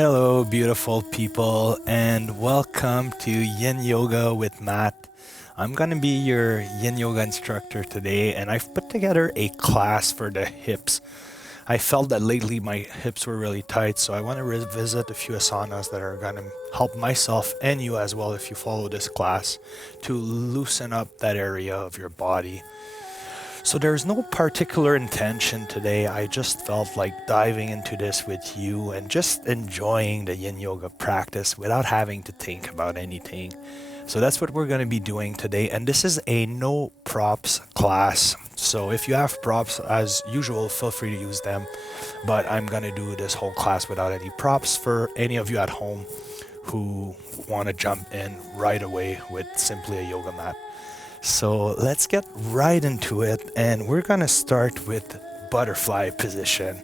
Hello, beautiful people, and welcome to Yin Yoga with Matt. I'm going to be your Yin Yoga instructor today, and I've put together a class for the hips. I felt that lately my hips were really tight, so I want to revisit a few asanas that are going to help myself and you as well if you follow this class to loosen up that area of your body. So there's no particular intention today. I just felt like diving into this with you and just enjoying the yin yoga practice without having to think about anything. So that's what we're going to be doing today. And this is a no props class. So if you have props, as usual, feel free to use them. But I'm going to do this whole class without any props for any of you at home who want to jump in right away with simply a yoga mat. So let's get right into it, and we're gonna start with butterfly position.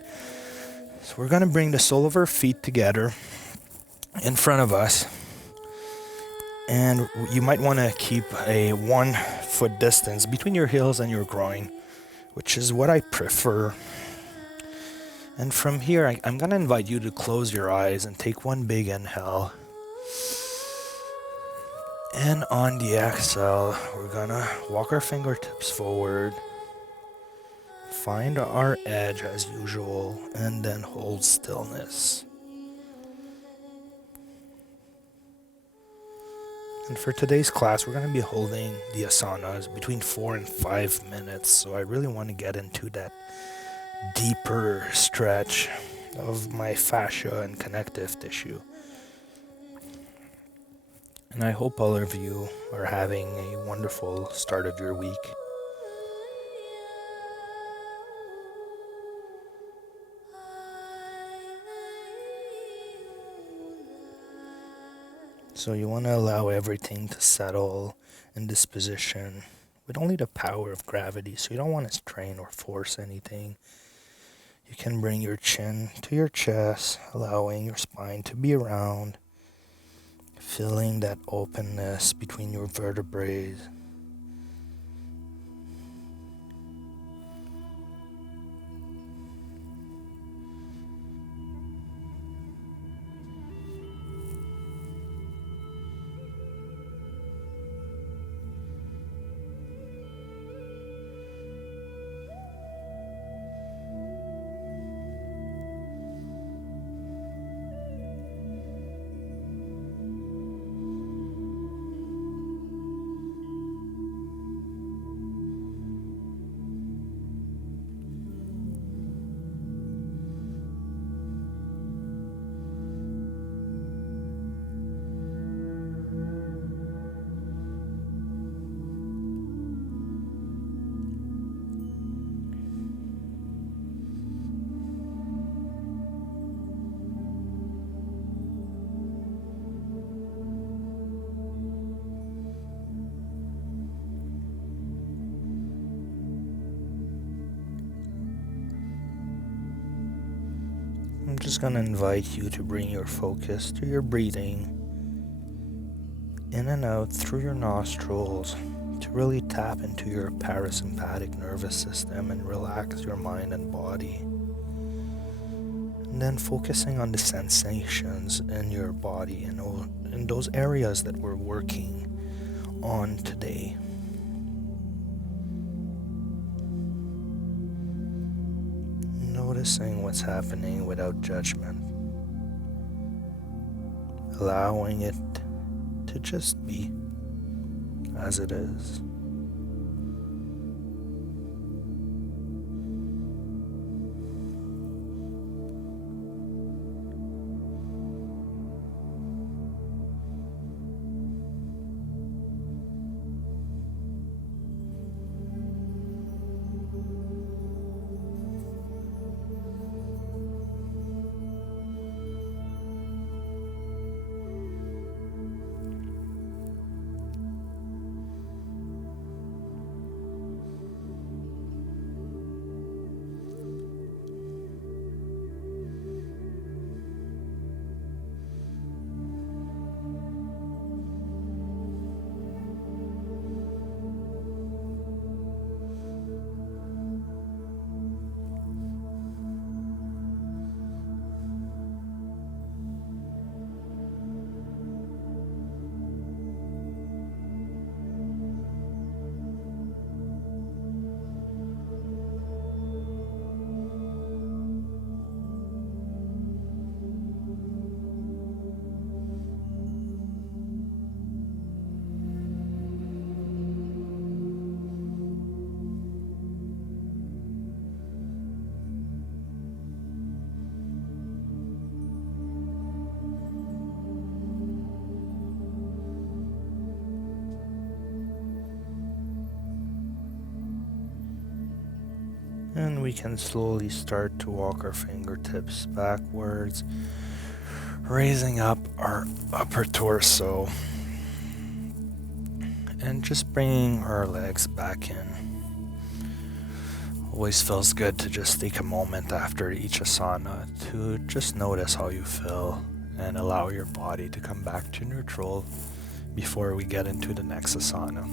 So we're gonna bring the sole of our feet together in front of us, and you might want to keep a 1 foot distance between your heels and your groin, which is what I prefer. And from here, I'm gonna invite you to close your eyes and take one big inhale. And on the exhale, we're gonna walk our fingertips forward, find our edge as usual, and then hold stillness. And for today's class, we're gonna be holding the asanas between 4 and 5 minutes, so I really want to get into that deeper stretch of my fascia and connective tissue. And I hope all of you are having a wonderful start of your week. So you want to allow everything to settle in this position with only the power of gravity. So you don't want to strain or force anything. You can bring your chin to your chest, allowing your spine to be round, feeling that openness between your vertebrae. I'm just going to invite you to bring your focus to your breathing in and out through your nostrils to really tap into your parasympathetic nervous system and relax your mind and body. And then focusing on the sensations in your body and in those areas that we're working on today. Noticing what's happening without judgment. Allowing it to just be as it is. And we can slowly start to walk our fingertips backwards, raising up our upper torso and just bringing our legs back in. Always feels good to just take a moment after each asana to just notice how you feel and allow your body to come back to neutral before we get into the next asana.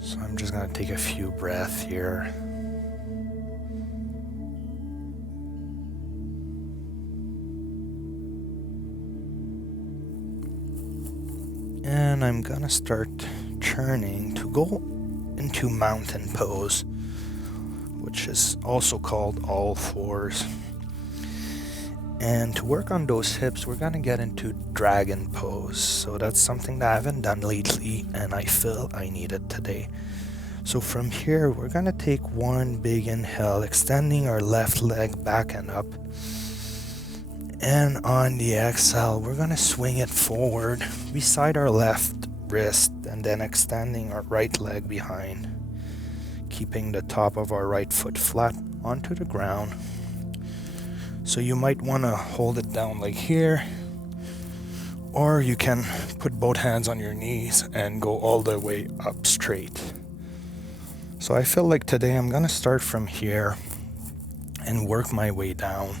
So I'm just going to take a few breaths here. And I'm gonna start turning to go into mountain pose, which is also called all fours. And to work on those hips, we're gonna get into dragon pose. So that's something that I haven't done lately, and I feel I need it today. So from here, we're gonna take one big inhale, extending our left leg back and up. And on the exhale, we're gonna swing it forward beside our left wrist and then extending our right leg behind, keeping the top of our right foot flat onto the ground. So you might wanna hold it down like here, or you can put both hands on your knees and go all the way up straight. So I feel like today I'm gonna start from here and work my way down.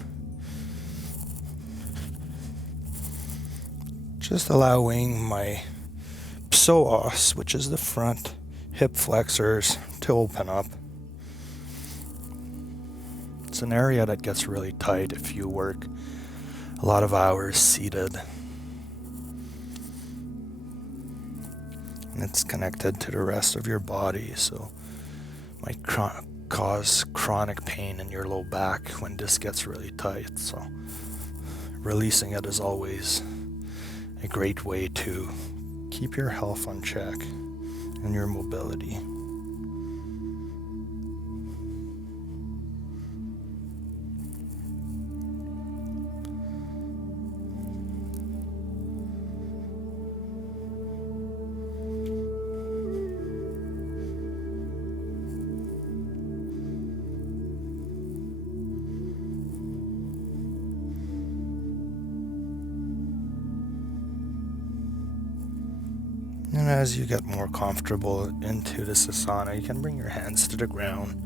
Just allowing my psoas, which is the front hip flexors, to open up. It's an area that gets really tight if you work a lot of hours seated. And it's connected to the rest of your body, so it might cause chronic pain in your low back when this gets really tight. So releasing it is always a great way to keep your health on check and your mobility. And as you get more comfortable into this asana, you can bring your hands to the ground,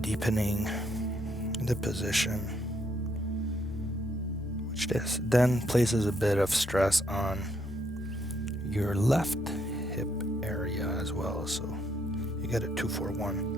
deepening the position, which then places a bit of stress on your left hip area as well. So you get a 2-4-1.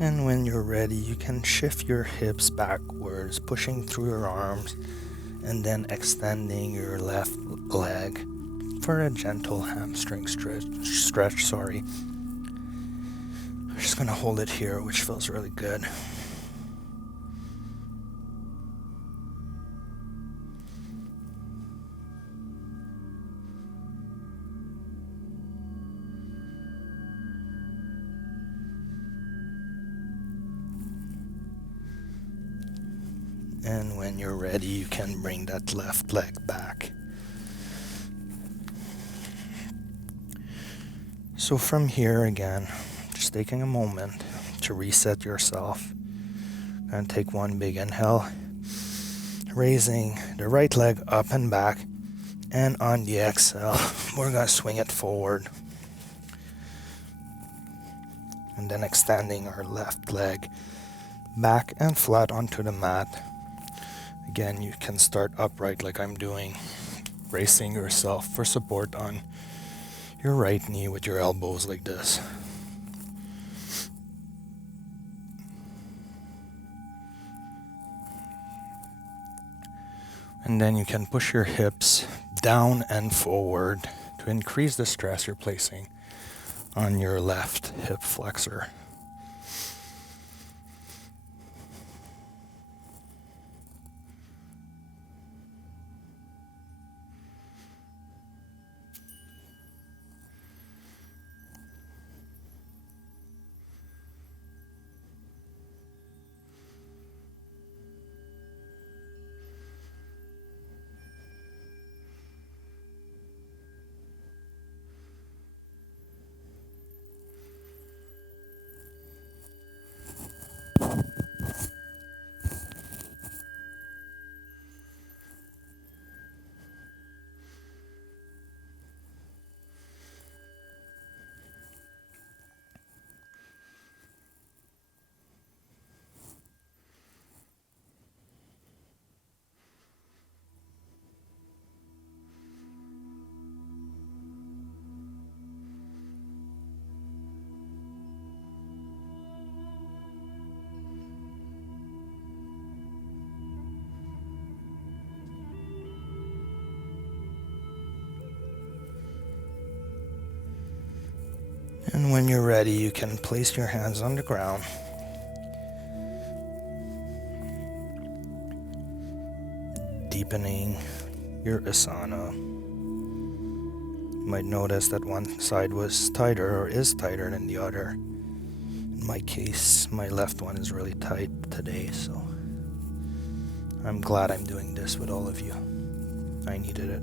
And when you're ready, you can shift your hips backwards, pushing through your arms, and then extending your left leg for a gentle hamstring stretch. I'm just gonna hold it here, which feels really good. And when you're ready, you can bring that left leg back. So from here again, just taking a moment to reset yourself. And take one big inhale, raising the right leg up and back, And on the exhale, we're going to swing it forward. And then extending our left leg back and flat onto the mat. Again, you can start upright like I'm doing, bracing yourself for support on your right knee with your elbows like this. And then you can push your hips down and forward to increase the stress you're placing on your left hip flexor. And when you're ready, you can place your hands on the ground. Deepening your asana. You might notice that one side was tighter or is tighter than the other. In my case, my left one is really tight today, so I'm glad I'm doing this with all of you. I needed it.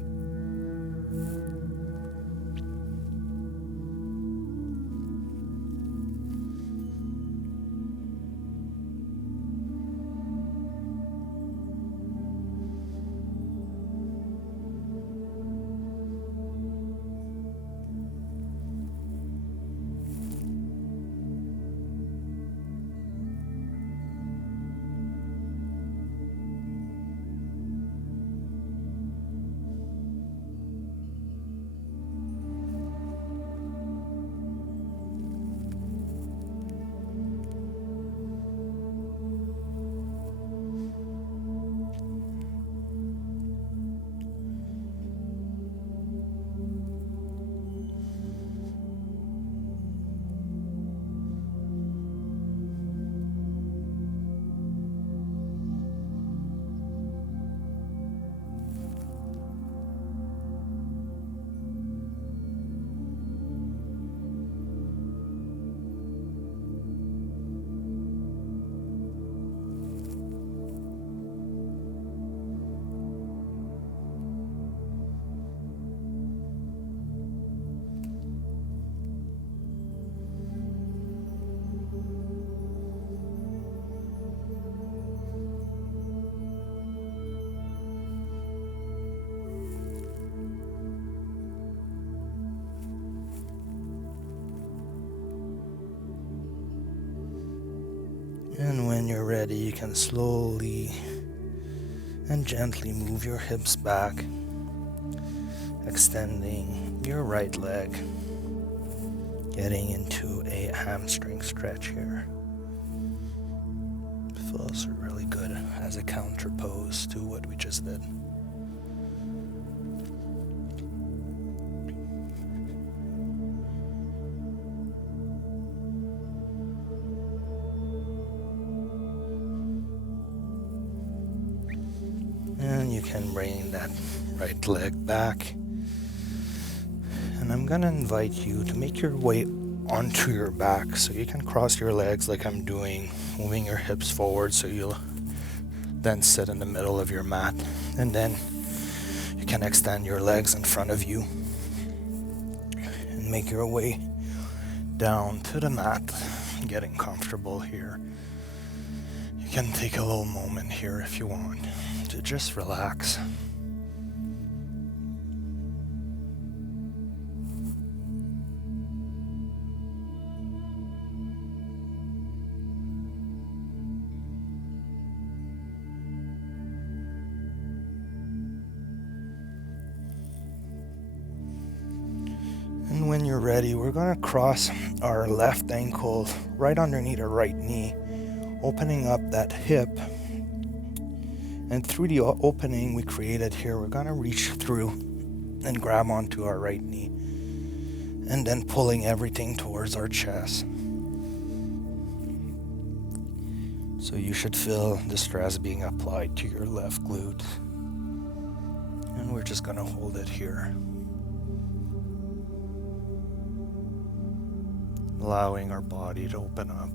And when you're ready, you can slowly and gently move your hips back, extending your right leg, getting into a hamstring stretch here. Feels really good as a counter pose to what we just did. And you can bring that right leg back. And I'm gonna invite you to make your way onto your back so you can cross your legs like I'm doing, moving your hips forward so you'll then sit in the middle of your mat. And then you can extend your legs in front of you and make your way down to the mat, getting comfortable here. You can take a little moment here if you want to just relax. ready, we're going to cross our left ankle right underneath our right knee, opening up that hip. And through the opening we created here, we're going to reach through and grab onto our right knee, and then pulling everything towards our chest. So you should feel the stress being applied to your left glute. And we're just going to hold it here, allowing our body to open up.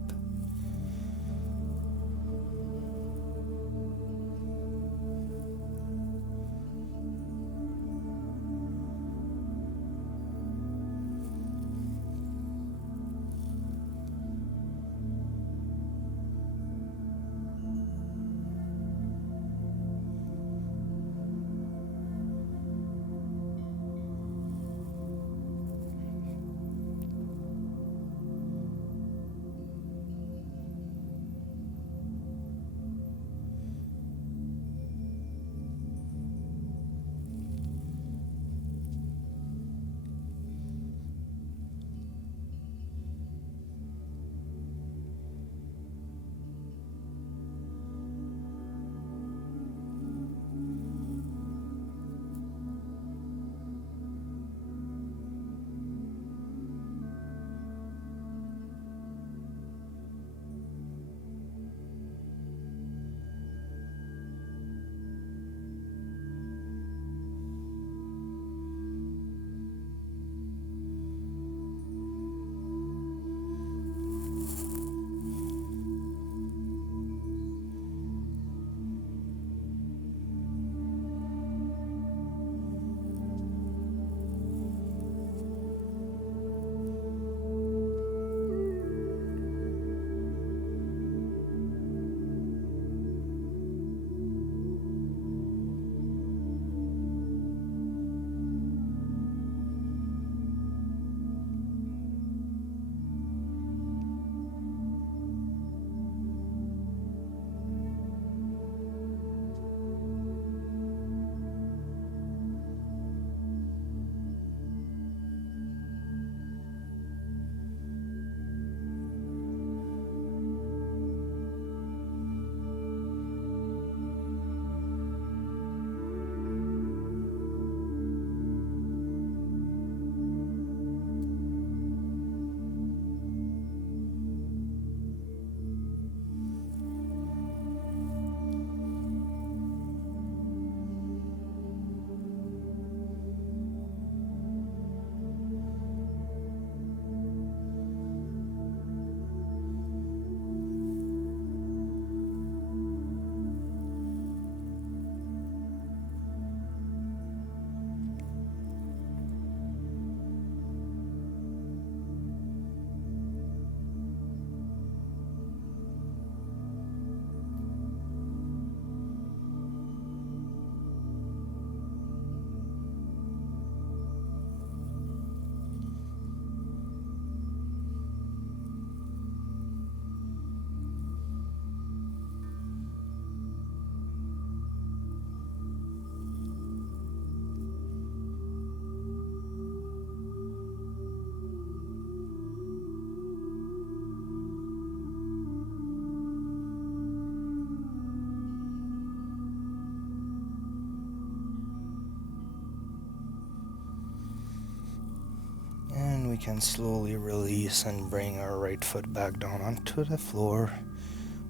We can slowly release and bring our right foot back down onto the floor,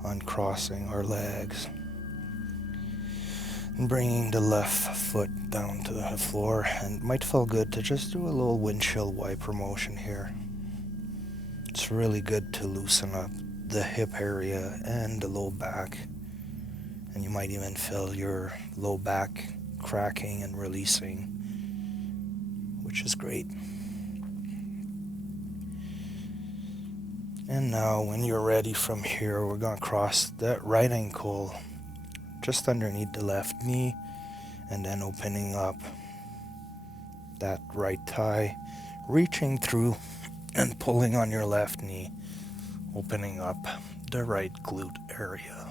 uncrossing our legs, and bringing the left foot down to the floor. And it might feel good to just do a little windshield wiper motion here. It's really good to loosen up the hip area and the low back, and you might even feel your low back cracking and releasing, which is great. And now when you're ready from here, we're going to cross that right ankle just underneath the left knee, and then opening up that right thigh, reaching through and pulling on your left knee, opening up the right glute area.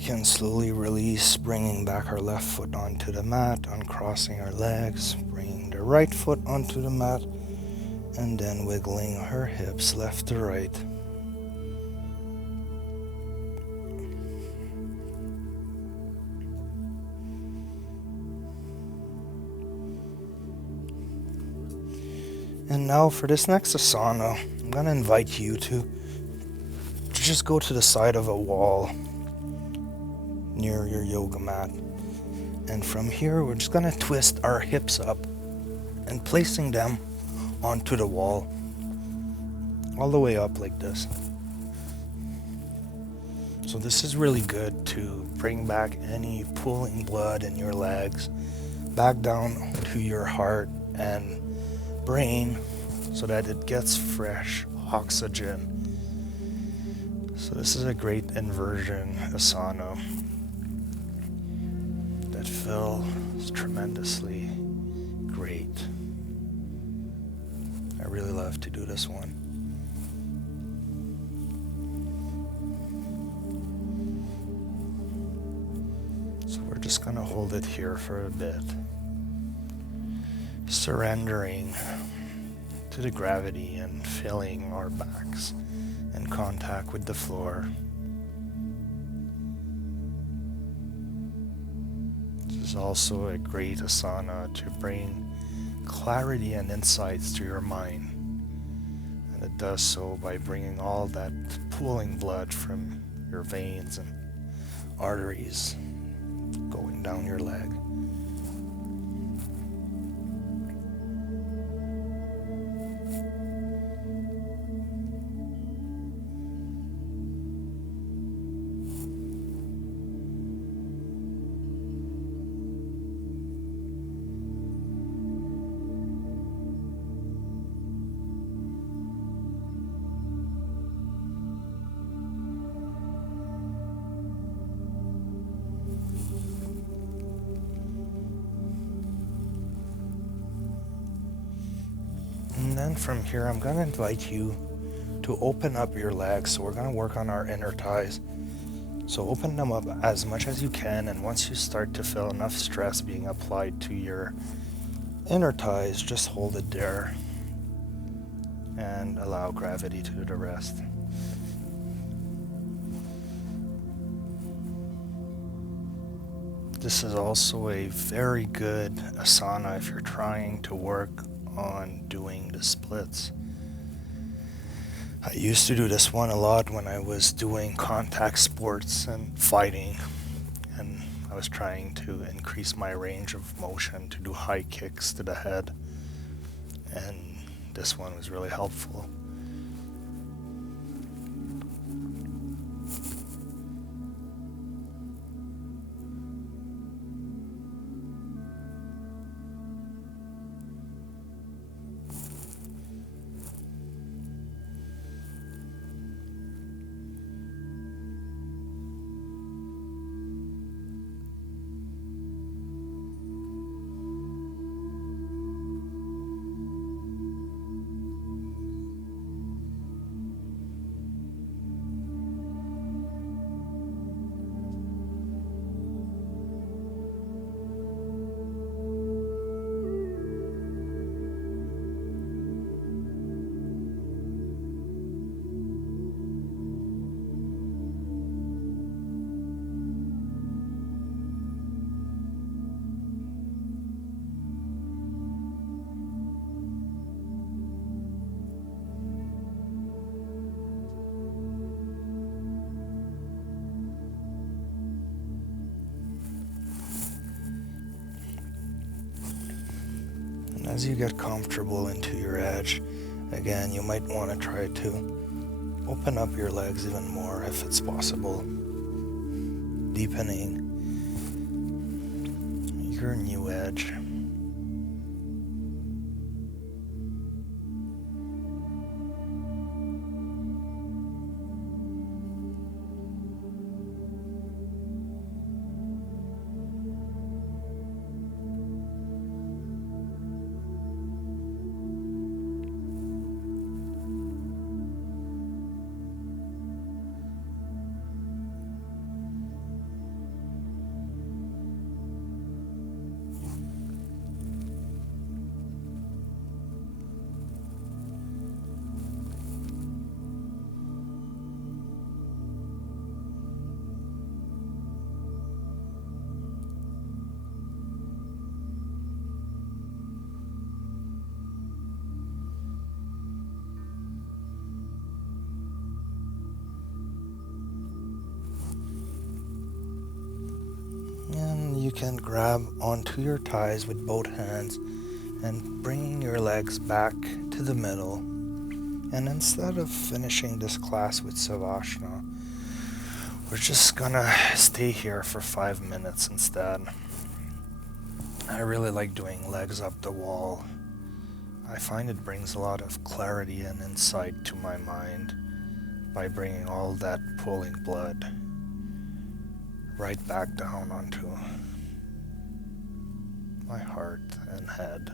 we can slowly release, bringing back our left foot onto the mat, uncrossing our legs, bringing the right foot onto the mat, and then wiggling our hips left to right. And now for this next asana, I'm going to invite you to just go to the side of a wall near your yoga mat. And from here, we're just going to twist our hips up and placing them onto the wall, all the way up like this. So this is really good to bring back any pooling blood in your legs back down to your heart and brain so that it gets fresh oxygen. So this is a great inversion asana that feels tremendously great. I really love to do this one. So we're just going to hold it here for a bit, surrendering to the gravity and feeling our backs in contact with the floor. This is also a great asana to bring clarity and insights to your mind. And it does so by bringing all that pooling blood from your veins and arteries going down your leg. And then from here, I'm going to invite you to open up your legs. So we're going to work on our inner thighs. So open them up as much as you can. And once you start to feel enough stress being applied to your inner thighs, just hold it there and allow gravity to do the rest. This is also a very good asana if you're trying to work on doing the splits. I used to do this one a lot when I was doing contact sports and fighting, and I was trying to increase my range of motion to do high kicks to the head, and this one was really helpful. As you get comfortable into your edge, again, you might want to try to open up your legs even more if it's possible, deepening your new edge. can grab onto your thighs with both hands and bringing your legs back to the middle. And instead of finishing this class with Savasana, we're just gonna stay here for 5 minutes instead. I really like doing legs up the wall. I find it brings a lot of clarity and insight to my mind by bringing all that pulling blood right back down onto my heart and head.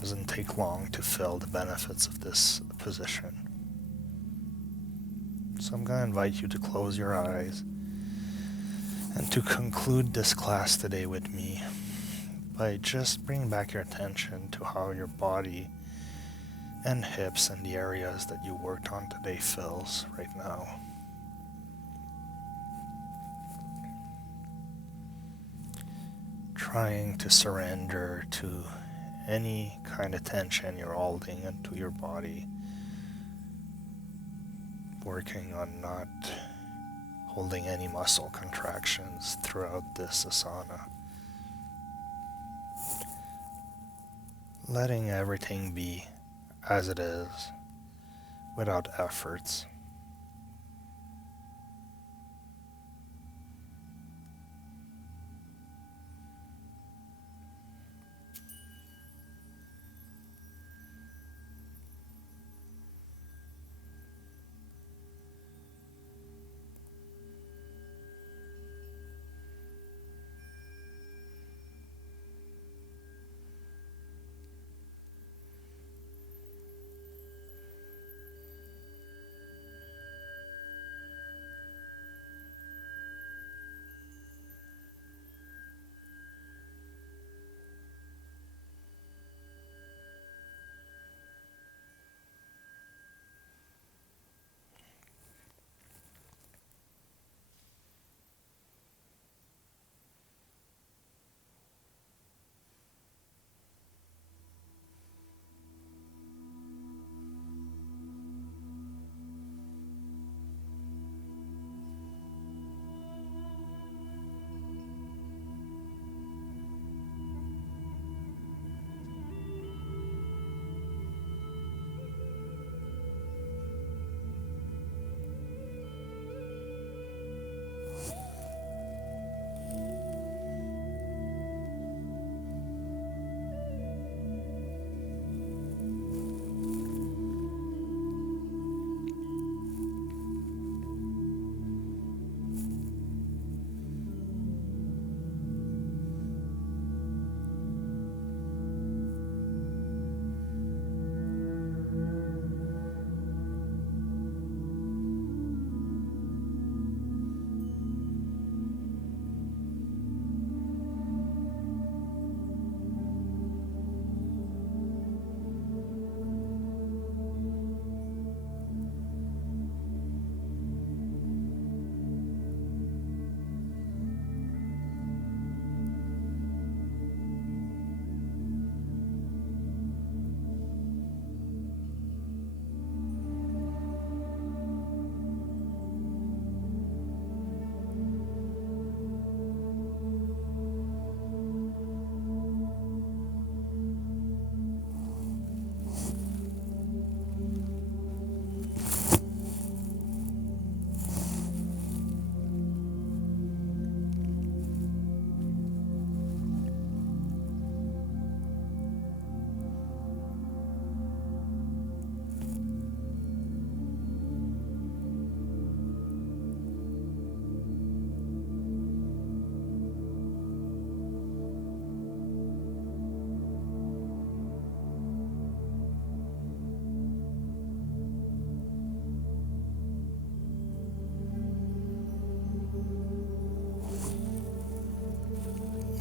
Doesn't take long to feel the benefits of this position. So I'm going to invite you to close your eyes and to conclude this class today with me by just bringing back your attention to how your body and hips and the areas that you worked on today feels right now. Trying to surrender to any kind of tension you're holding into your body. Working on not holding any muscle contractions throughout this asana. Letting everything be as it is without efforts.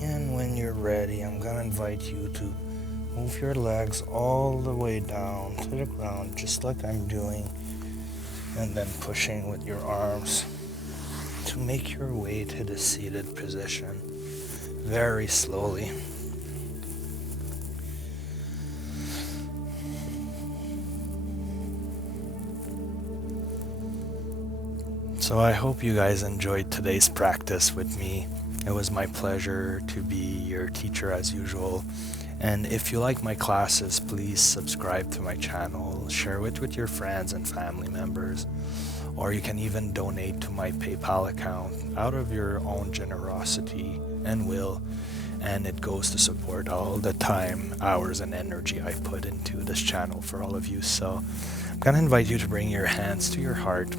And when you're ready, I'm gonna invite you to move your legs all the way down to the ground, just like I'm doing, and then pushing with your arms to make your way to the seated position very slowly. So I hope you guys enjoyed today's practice with me. It was my pleasure to be your teacher as usual. And if you like my classes, please subscribe to my channel, share it with your friends and family members, or you can even donate to my PayPal account out of your own generosity and will, and it goes to support all the time, hours, and energy I put into this channel for all of you. So I'm gonna invite you to bring your hands to your heart.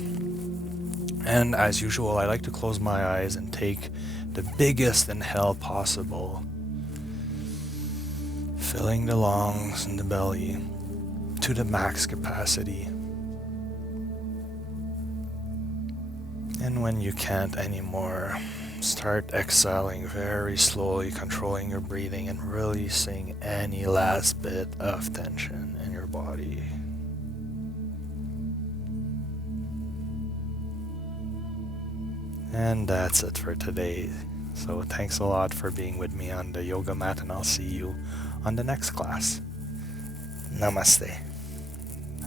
And as usual, I like to close my eyes and take the biggest inhale possible, filling the lungs and the belly to the max capacity. And when you can't anymore, start exhaling very slowly, controlling your breathing and releasing any last bit of tension in your body. And that's it for today. So thanks a lot for being with me on the yoga mat, and I'll see you on the next class. Namaste.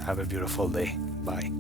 Have a beautiful day. Bye.